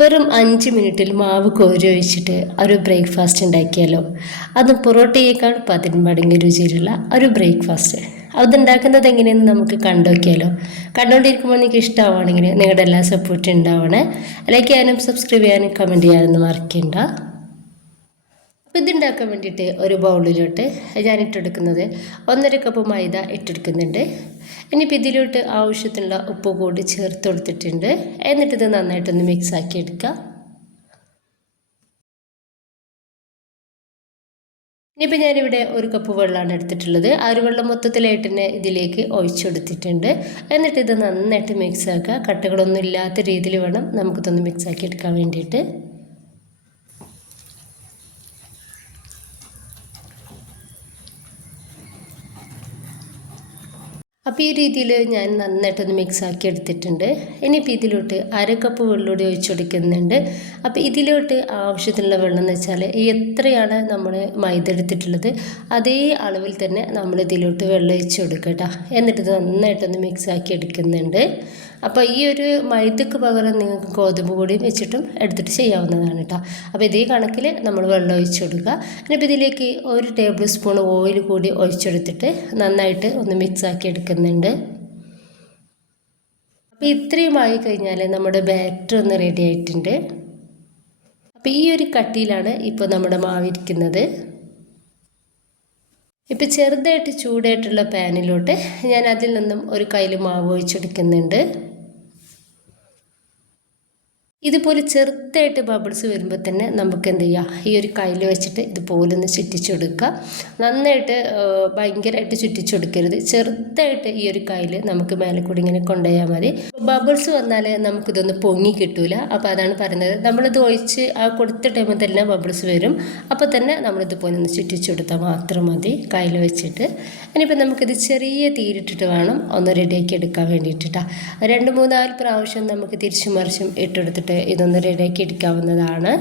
വെറും 5 മിനിറ്റിൽ മാവ് കോരി ഒഴിച്ചിട്ട് ഒരു ബ്രേക്ക്ഫാസ്റ്റ് ഉണ്ടാക്കിയാലോ. അത് പൊറോട്ടയേക്കാൾ 10 മടങ്ങ് രുചിയിലുള്ള ഒരു ബ്രേക്ക്ഫാസ്റ്റ്. അതുണ്ടാക്കുന്നത് എങ്ങനെയെന്ന് നമുക്ക് കണ്ടുനോക്കിയാലോ. കണ്ടുകൊണ്ടിരിക്കുമ്പോൾ നിങ്ങൾക്ക് ഇഷ്ടമാവുകയാണെങ്കിൽ നിങ്ങളുടെ എല്ലാ സപ്പോർട്ടും ഉണ്ടാവണേ. ലൈക്ക് ചെയ്യാനും സബ്സ്ക്രൈബ് ചെയ്യാനും കമൻറ്റ് ചെയ്യാനൊന്നും മറക്കണ്ട. അപ്പോൾ ഇതുണ്ടാക്കാൻ വേണ്ടിയിട്ട് ഒരു ബൗളിലോട്ട് ഞാൻ ഇട്ടെടുക്കുന്നത് 1.5 കപ്പ് മൈദ ഇട്ടെടുക്കുന്നുണ്ട്. ഇനിയിപ്പോൾ ഇതിലോട്ട് ആവശ്യത്തിനുള്ള ഉപ്പ് കൂടി ചേർത്ത് കൊടുത്തിട്ടുണ്ട്. എന്നിട്ടിത് നന്നായിട്ടൊന്ന് മിക്സ് ആക്കി എടുക്കുക. ഇനിയിപ്പോൾ ഞാനിവിടെ 1 കപ്പ് വെള്ളമാണ് എടുത്തിട്ടുള്ളത്. ആ ഒരു വെള്ളം മൊത്തത്തിലായിട്ട് തന്നെ ഇതിലേക്ക് ഒഴിച്ചെടുത്തിട്ടുണ്ട്. എന്നിട്ടിത് നന്നായിട്ട് മിക്സ് ആക്കുക. കട്ടകളൊന്നും ഇല്ലാത്ത രീതിയിൽ വേണം നമുക്കിതൊന്ന് മിക്സ് ആക്കി എടുക്കാൻ വേണ്ടിയിട്ട്. അപ്പോൾ ഈ രീതിയിൽ ഞാൻ നന്നായിട്ടൊന്ന് മിക്സ് ആക്കി എടുത്തിട്ടുണ്ട്. ഇനിയിപ്പോൾ ഇതിലോട്ട് 1/2 കപ്പ് വെള്ളമൂടി ഒഴിച്ച് കൊടുക്കുന്നുണ്ട്. അപ്പോൾ ഇതിലോട്ട് ആവശ്യത്തിനുള്ള വെള്ളം എന്ന് വെച്ചാൽ എത്രയാണ് നമ്മൾ മൈദ എടുത്തിട്ടുള്ളത് അതേ അളവിൽ തന്നെ നമ്മൾ ഇതിലോട്ട് വെള്ളം ഒഴിച്ച് കൊടുക്കുക കേട്ടോ. എന്നിട്ട് ഇത് നന്നായിട്ടൊന്ന് മിക്സ് ആക്കി എടുക്കുന്നുണ്ട്. അപ്പോൾ ഈ ഒരു മൈദക്ക് പകരം നിങ്ങൾക്ക് ഗോതമ്പ് പൊടിയും വെച്ചിട്ടും എടുത്തിട്ട് ചെയ്യാവുന്നതാണ് കേട്ടോ. അപ്പോൾ ഇതേ കണക്കിൽ നമ്മൾ വെള്ളം ഒഴിച്ച് കൊടുക്കുക. ഇനിയിപ്പോൾ ഇതിലേക്ക് 1 ടേബിൾ സ്പൂൺ ഓയിൽ കൂടി ഒഴിച്ചെടുത്തിട്ട് നന്നായിട്ട് ഒന്ന് മിക്സ് ആക്കി എടുക്കുന്നുണ്ട്. അപ്പോൾ ഇത്രയും ആയി കഴിഞ്ഞാൽ നമ്മുടെ ബാറ്റർ ഒന്ന് റെഡി ആയിട്ടുണ്ട്. അപ്പോൾ ഈ ഒരു കട്ടിയിലാണ് ഇപ്പോൾ നമ്മുടെ മാവിരിക്കുന്നത്. ഇപ്പോൾ ചെറുതായിട്ട് ചൂടായിട്ടുള്ള പാനിലോട്ട് ഞാൻ അതിൽ നിന്നും ഒരു കയ്യിൽ മാവ് ഒഴിച്ചെടുക്കുന്നുണ്ട്. ഇതുപോലെ ചെറുതായിട്ട് ബബിൾസ് വരുമ്പോൾ തന്നെ നമുക്ക് എന്ത് ചെയ്യാം, ഈ ഒരു കയ്യിൽ വെച്ചിട്ട് ഇതുപോലെ ഒന്ന് ചുറ്റിച്ചെടുക്കുക. നന്നായിട്ട് ഭയങ്കരമായിട്ട് ചുറ്റിച്ചെടുക്കരുത്. ചെറുതായിട്ട് ഈ ഒരു കയ്യിൽ നമുക്ക് മേലെ കൂടി ഇങ്ങനെ കൊണ്ടുപോയാൽ മതി. ബബിൾസ് വന്നാൽ നമുക്കിതൊന്ന് പൊങ്ങി കിട്ടൂല. അപ്പോൾ അതാണ് പറയുന്നത്, നമ്മളിത് ഒഴിച്ച് ആ കൊടുത്ത ടൈമിൽ തന്നെ ബബിൾസ് വരും. അപ്പോൾ തന്നെ നമ്മളിതുപോലെ ഒന്ന് ചുറ്റിച്ചെടുത്താൽ മാത്രം മതി കയ്യിൽ വെച്ചിട്ട്. ഇനിയിപ്പോൾ നമുക്കിത് ചെറിയ തീരിട്ടിട്ട് വേണം ഒന്ന് റെഡിയാക്കി എടുക്കാൻ വേണ്ടിയിട്ടാണ്. 2-3-4 പ്രാവശ്യം നമുക്ക് തിരിച്ചും മറിച്ചും ഇട്ടെടുത്തിട്ട് ഇതൊന്ന് റെഡിയാക്കി എടുക്കാവുന്നതാണ്.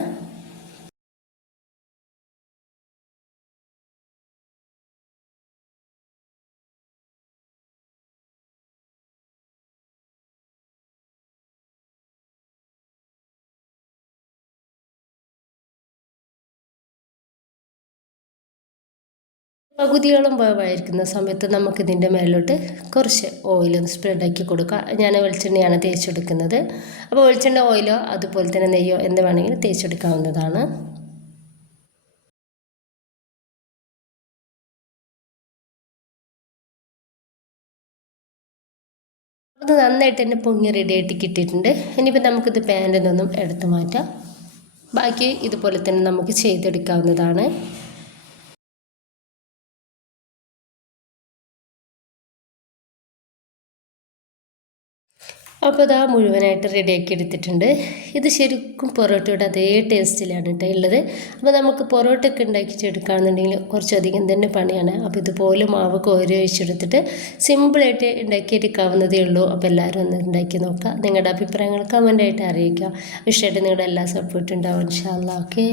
പകുതിയോളം വേവായിരിക്കുന്ന സമയത്ത് നമുക്കിതിൻ്റെ മേലോട്ട് കുറച്ച് ഓയിലൊന്ന് സ്പ്രെഡാക്കി കൊടുക്കുക. ഞാൻ വെളിച്ചെണ്ണയാണ് തേച്ചെടുക്കുന്നത്. അപ്പോൾ വെളിച്ചെണ്ണ ഓയിലോ അതുപോലെ തന്നെ നെയ്യോ എന്ത് വേണമെങ്കിലും തേച്ചെടുക്കാവുന്നതാണ്. അത് നന്നായിട്ട് തന്നെ പൊങ്ങി റെഡിയായിട്ട് കിട്ടിയിട്ടുണ്ട്. ഇനിയിപ്പോൾ നമുക്കിത് പാനിൽ നിന്നും എടുത്ത് മാറ്റാം. ബാക്കി ഇതുപോലെ തന്നെ നമുക്ക് ചെയ്തെടുക്കാവുന്നതാണ്. അപ്പോൾ ഇതാ മുഴുവനായിട്ട് റെഡിയാക്കി എടുത്തിട്ടുണ്ട്. ഇത് ശരിക്കും പൊറോട്ടയുടെ അതേ ടേസ്റ്റിലാണ് കേട്ടോ ഉള്ളത്. അപ്പോൾ നമുക്ക് പൊറോട്ടയൊക്കെ ഉണ്ടാക്കിച്ചെടുക്കുകയാണെന്നുണ്ടെങ്കിൽ കുറച്ചധികം തന്നെ പണിയാണ്. അപ്പോൾ ഇതുപോലെ മാവ് കോരി ഒഴിച്ചെടുത്തിട്ട് സിമ്പിളായിട്ട് ഉണ്ടാക്കിയെടുക്കാവുന്നതേ ഉള്ളൂ. അപ്പോൾ എല്ലാവരും ഒന്ന് ഉണ്ടാക്കി നോക്കുക. നിങ്ങളുടെ അഭിപ്രായങ്ങൾ കമൻ്റായിട്ട് അറിയിക്കുക. ഇഷ്ടമായിട്ട് നിങ്ങളുടെ എല്ലാ സപ്പോർട്ടും ഉണ്ടാവും ഇൻഷാ അല്ലാഹ്. ഓക്കെ.